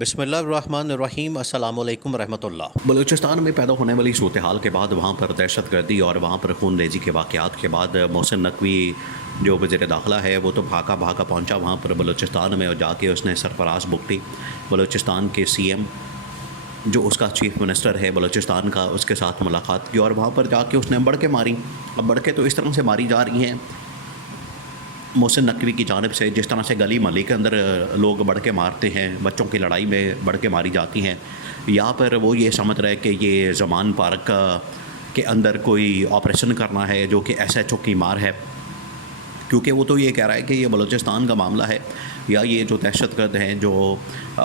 بسم اللہ الرحمن الرحیم، السلام علیکم ورحمۃ اللہ۔ بلوچستان میں پیدا ہونے والی صورتحال کے بعد وہاں پر دہشت گردی اور وہاں پر خون ریزی کے واقعات کے بعد محسن نقوی جو وزیر داخلہ ہے وہ تو بھاگا پہنچا وہاں پر بلوچستان میں، اور جا کے اس نے سرفراز بگٹی بلوچستان کے سی ایم جو اس کا چیف منسٹر ہے بلوچستان کا، اس کے ساتھ ملاقات کی، اور وہاں پر جا کے اس نے بڑھ کے ماری۔ اب بڑھ کے تو اس طرح سے ماری جا رہی ہیں محسن نقوی کی جانب سے، جس طرح سے گلی محلے کے اندر لوگ بڑھ کے مارتے ہیں، بچوں کی لڑائی میں بڑھ کے ماری جاتی ہیں، یہاں پر وہ یہ سمجھ رہے کہ یہ زمان پارک کے اندر کوئی آپریشن کرنا ہے جو کہ ایس ایچ او کی مار ہے، کیونکہ وہ تو یہ کہہ رہا ہے کہ یہ بلوچستان کا معاملہ ہے، یا یہ جو دہشت گرد ہیں جو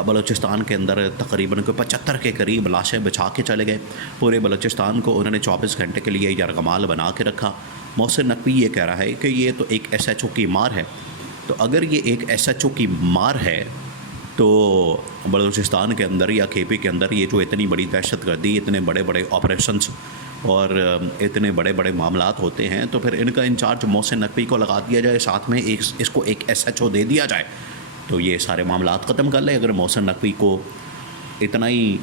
بلوچستان کے اندر تقریباً کوئی 75 کے قریب لاشیں بچھا کے چلے گئے، پورے بلوچستان کو انہوں نے 24 گھنٹے کے لیے یرغمال بنا کے رکھا۔ محسن نقوی یہ کہہ رہا ہے کہ یہ تو ایک ایس ایچ او کی مار ہے، تو اگر یہ ایک ایس ایچ او کی مار ہے تو بلوچستان کے اندر یا کے پی کے اندر یہ جو اتنی بڑی دہشت گردی، اتنے بڑے بڑے آپریشنز اور اتنے بڑے بڑے معاملات ہوتے ہیں، تو پھر ان کا انچارج محسن نقوی کو لگا دیا جائے، ساتھ میں اس کو ایک ایس ایچ او دے دیا جائے تو یہ سارے معاملات ختم کر لے۔ اگر محسن نقوی کو اتنا ہی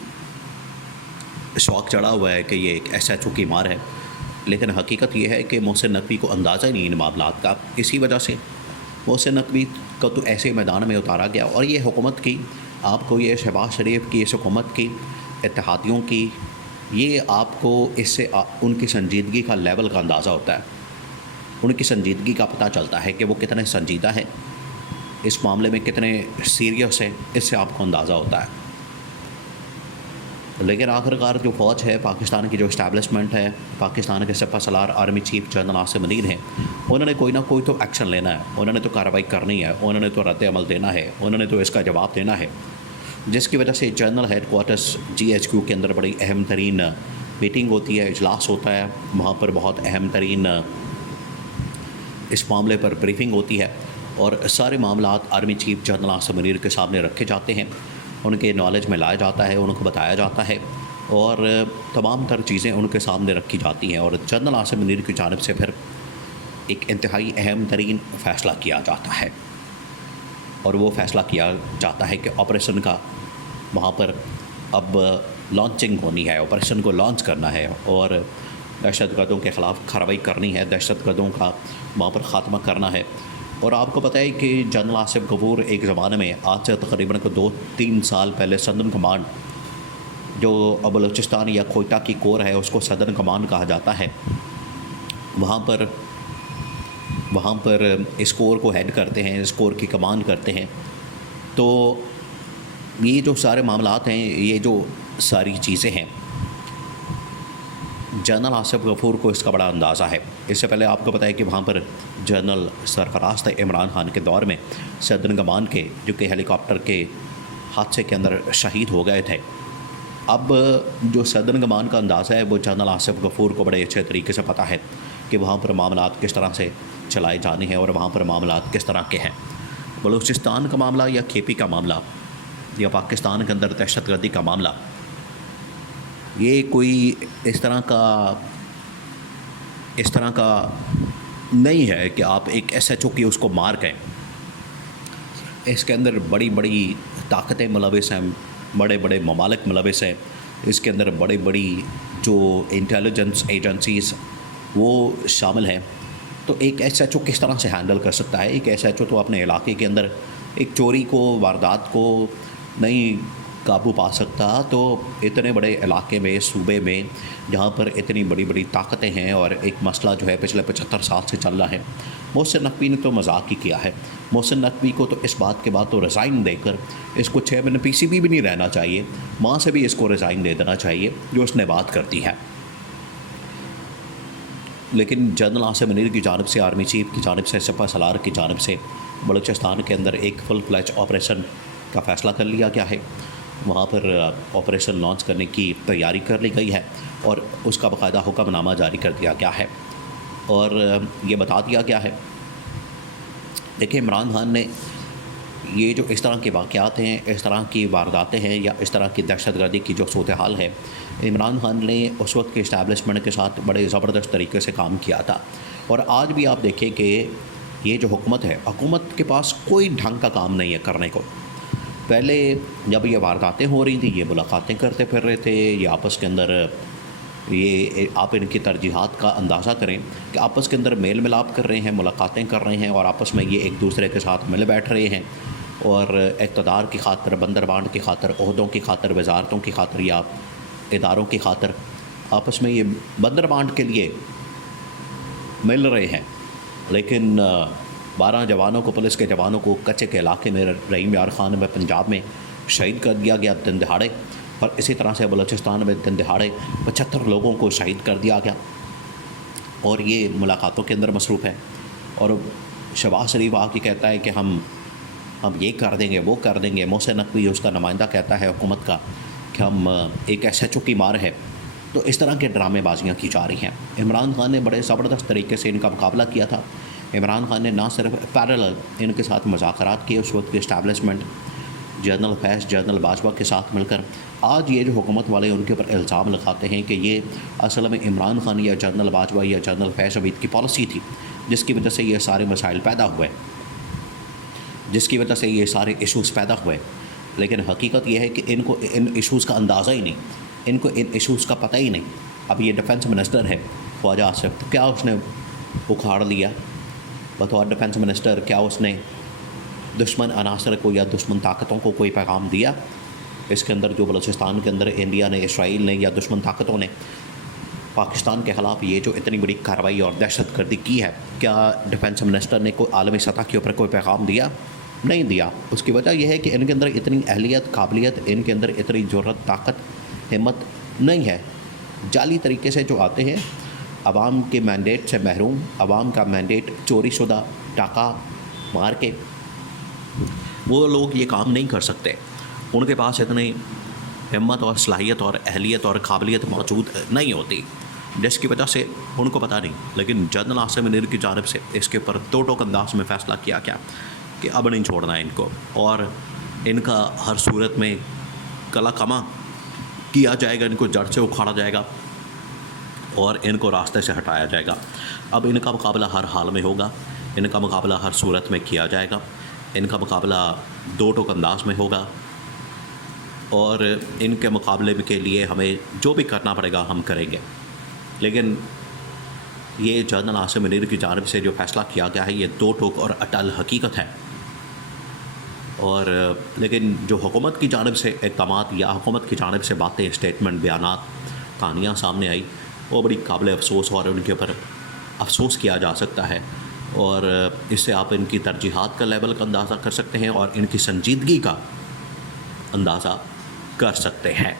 شوق چڑھا ہوا ہے کہ یہ ایک ایس ایچ او کی مار ہے، لیکن حقیقت یہ ہے کہ محسن نقوی کو اندازہ ہی نہیں ان معاملات کا، اسی وجہ سے محسن نقوی کو تو ایسے میدان میں اتارا گیا، اور یہ حکومت کی، آپ کو یہ شہباز شریف کی اس حکومت کی، اتحادیوں کی، یہ آپ کو اس سے ان کی سنجیدگی کا لیول کا اندازہ ہوتا ہے، ان کی سنجیدگی کا پتہ چلتا ہے کہ وہ کتنے سنجیدہ ہیں، اس معاملے میں کتنے سیریس ہیں، اس سے آپ کو اندازہ ہوتا ہے۔ لیکن آخرکار جو فوج ہے، پاکستان کی جو اسٹیبلشمنٹ ہے، پاکستان کے سپہ سالار army chief general Asim Munir ہیں، انہوں نے کوئی نہ کوئی تو ایکشن لینا ہے، انہوں نے تو کارروائی کرنی ہے، انہوں نے تو رد عمل دینا ہے، انہوں نے تو اس کا جواب دینا ہے، جس کی وجہ سے جنرل ہیڈ کوارٹرز GHQ کے اندر بڑی اہم ترین میٹنگ ہوتی ہے، اجلاس ہوتا ہے، وہاں پر بہت اہم ترین اس معاملے پر بریفنگ ہوتی ہے، اور سارے معاملات army chief general Asim Munir کے سامنے رکھے جاتے ہیں، ان کے نالج میں لایا جاتا ہے، ان کو بتایا جاتا ہے، اور تمام تر چیزیں ان کے سامنے رکھی جاتی ہیں، اور جنرل عاصم منیر کی جانب سے پھر ایک انتہائی اہم ترین فیصلہ کیا جاتا ہے، اور وہ فیصلہ کیا جاتا ہے کہ آپریشن کا وہاں پر اب لانچنگ ہونی ہے، آپریشن کو لانچ کرنا ہے، اور دہشت گردوں کے خلاف کارروائی کرنی ہے، دہشت گردوں کا وہاں پر خاتمہ کرنا ہے۔ اور آپ کو پتہ ہے کہ جنرل آصف غفور ایک زمانے میں، آج سے تقریباً 2-3 سال پہلے، صدرن کمانڈ جو بلوچستان یا کوئٹہ کی کور ہے اس کو صدرن کمانڈ کہا جاتا ہے، وہاں پر اس کور کو ہیڈ کرتے ہیں، اس کور کی کمانڈ کرتے ہیں۔ تو یہ جو سارے معاملات ہیں، یہ جو ساری چیزیں ہیں، جنرل آصف غفور کو اس کا بڑا اندازہ ہے۔ اس سے پہلے آپ کو پتہ ہے کہ وہاں پر جنرل سرفراز تھے عمران خان کے دور میں، صدرن کمان کے، جو کہ ہیلی کاپٹر کے حادثے کے اندر شہید ہو گئے تھے۔ اب جو صدرن کمان کا اندازہ ہے وہ جنرل آصف غفور کو بڑے اچھے طریقے سے پتہ ہے کہ وہاں پر معاملات کس طرح سے چلائے جانے ہیں، اور وہاں پر معاملات کس طرح کے ہیں۔ بلوچستان کا معاملہ یا کے پی کا معاملہ یا پاکستان کے اندر دہشت گردی کا معاملہ، یہ کوئی اس طرح کا نہیں ہے کہ آپ ایک ایس ایچ او کی اس کو مار گئے۔ اس کے اندر بڑی بڑی طاقتیں ملوث ہیں، بڑے بڑے ممالک ملوث ہیں، اس کے اندر بڑی بڑی جو انٹیلیجنس ایجنسیز وہ شامل ہیں۔ تو ایک ایس ایچ او کس طرح سے ہینڈل کر سکتا ہے؟ ایک ایس ایچ او تو اپنے علاقے کے اندر ایک چوری کو، واردات کو نہیں قابو پا سکتا، تو اتنے بڑے علاقے میں، صوبے میں، جہاں پر اتنی بڑی بڑی طاقتیں ہیں، اور ایک مسئلہ جو ہے پچھلے 75 سال سے چل رہا ہے۔ محسن نقوی نے تو مذاق ہی کیا ہے۔ محسن نقوی کو تو اس بات کے بعد تو ریزائن دے کر اس کو 6 مہینے PCB بھی نہیں رہنا چاہیے، وہاں سے بھی اس کو ریزائن دے دینا چاہیے جو اس نے بات کرتی ہے۔ لیکن جنرل عاصم منیر کی جانب سے، آرمی چیف کی جانب سے، سپہ سالار کی جانب سے بلوچستان کے اندر ایک فل فلیج آپریشن کا فیصلہ کر لیا گیا ہے، وہاں پر آپریشن لانچ کرنے کی تیاری کر لی گئی ہے، اور اس کا باقاعدہ حکم نامہ جاری کر دیا گیا ہے، اور یہ بتا دیا گیا ہے۔ دیکھیں، عمران خان نے یہ جو اس طرح کے واقعات ہیں، اس طرح کی وارداتیں ہیں، یا اس طرح کی دہشت گردی کی جو صورتحال ہے، عمران خان نے اس وقت کے اسٹیبلشمنٹ کے ساتھ بڑے زبردست طریقے سے کام کیا تھا، اور آج بھی آپ دیکھیں کہ یہ جو حکومت ہے، حکومت کے پاس کوئی ڈھنگ کا کام نہیں ہے کرنے کو۔ پہلے جب یہ وارداتیں ہو رہی تھیں یہ ملاقاتیں کرتے پھر رہے تھے، یہ آپس کے اندر یہ آپ ان کی ترجیحات کا اندازہ کریں کہ آپس کے اندر میل ملاپ کر رہے ہیں، ملاقاتیں کر رہے ہیں اور آپس میں یہ ایک دوسرے کے ساتھ مل بیٹھ رہے ہیں اور اقتدار کی خاطر، بندر بانٹ کی خاطر، عہدوں کی خاطر، وزارتوں کی خاطر یا اداروں کی خاطر آپس میں یہ بندر بانٹ کے لیے مل رہے ہیں۔ لیکن 12 جوانوں کو، پولیس کے جوانوں کو کچے کے علاقے میں رحیم یار خان میں پنجاب میں شہید کر دیا گیا دن دہاڑے، اور اسی طرح سے بلوچستان میں دن دہاڑے 75 لوگوں کو شہید کر دیا گیا، اور یہ ملاقاتوں کے اندر مصروف ہے۔ اور شہباز شریف آ کے کہتا ہے کہ ہم یہ کر دیں گے، وہ کر دیں گے۔ محسن نقوی اس کا نمائندہ کہتا ہے حکومت کا کہ ہم ایک SHO کی مار ہے۔ تو اس طرح کے ڈرامے بازیاں کی جا رہی ہیں۔ عمران خان نے بڑے زبردست طریقے سے ان کا مقابلہ کیا تھا۔ عمران خان نے نہ صرف پیرالل ان کے ساتھ مذاکرات کیے اس وقت کی اسٹیبلشمنٹ، جنرل فیض، جنرل باجوہ کے ساتھ مل کر، آج یہ جو حکومت والے ان کے اوپر الزام لگاتے ہیں کہ یہ اصل میں عمران خان یا جنرل باجوہ یا جنرل فیض عبید کی پالیسی تھی جس کی وجہ سے یہ سارے مسائل پیدا ہوئے، جس کی وجہ سے یہ سارے ایشوز پیدا ہوئے۔ لیکن حقیقت یہ ہے کہ ان کو ان ایشوز کا اندازہ ہی نہیں، ان کو ان ایشوز کا پتہ ہی نہیں۔ اب یہ ڈیفنس منسٹر ہے خواجہ آصف، تو کیا اس نے اکھاڑ لیا بطور ڈیفنس منسٹر؟ کیا اس نے دشمن عناصر کو یا دشمن طاقتوں کو کوئی پیغام دیا؟ اس کے اندر جو بلوچستان کے اندر انڈیا نے، اسرائیل نے یا دشمن طاقتوں نے پاکستان کے خلاف یہ جو اتنی بڑی کارروائی اور دہشت گردی کی ہے، کیا ڈیفنس منسٹر نے کوئی عالمی سطح کے اوپر کوئی پیغام دیا؟ نہیں دیا۔ اس کی وجہ یہ ہے کہ ان کے اندر اتنی اہلیت، قابلیت، ان کے اندر اتنی جرأت، طاقت، ہمت نہیں ہے۔ جعلی طریقے سے جو آتے ہیں، عوام کے مینڈیٹ سے محروم، عوام کا مینڈیٹ چوری شدہ، ڈاکہ مار کے، وہ لوگ یہ کام نہیں کر سکتے۔ ان کے پاس اتنی ہمت اور صلاحیت اور اہلیت اور قابلیت موجود نہیں ہوتی، جس کی وجہ سے ان کو پتہ نہیں۔ لیکن جنرل عاصم منیر کی جانب سے اس کے اوپر دو ٹوک انداز میں فیصلہ کیا گیا کہ اب نہیں چھوڑنا ہے ان کو، اور ان کا ہر صورت میں کلا کما کیا جائے گا، ان کو جڑ سے اکھاڑا جائے گا اور ان کو راستے سے ہٹایا جائے گا۔ اب ان کا مقابلہ ہر حال میں ہوگا، ان کا مقابلہ ہر صورت میں کیا جائے گا، ان کا مقابلہ دو ٹوک انداز میں ہوگا، اور ان کے مقابلے کے لیے ہمیں جو بھی کرنا پڑے گا ہم کریں گے۔ لیکن یہ جنرل عاصم منیر کی جانب سے جو فیصلہ کیا گیا ہے یہ دو ٹوک اور اٹل حقیقت ہے۔ اور لیکن جو حکومت کی جانب سے اقدامات یا حکومت کی جانب سے باتیں، اسٹیٹمنٹ، بیانات، کہانیاں سامنے آئی، وہ بڑی قابل افسوس اور ان کے اوپر افسوس کیا جا سکتا ہے، اور اس سے آپ ان کی ترجیحات کا لیول کا اندازہ کر سکتے ہیں اور ان کی سنجیدگی کا اندازہ کر سکتے ہیں۔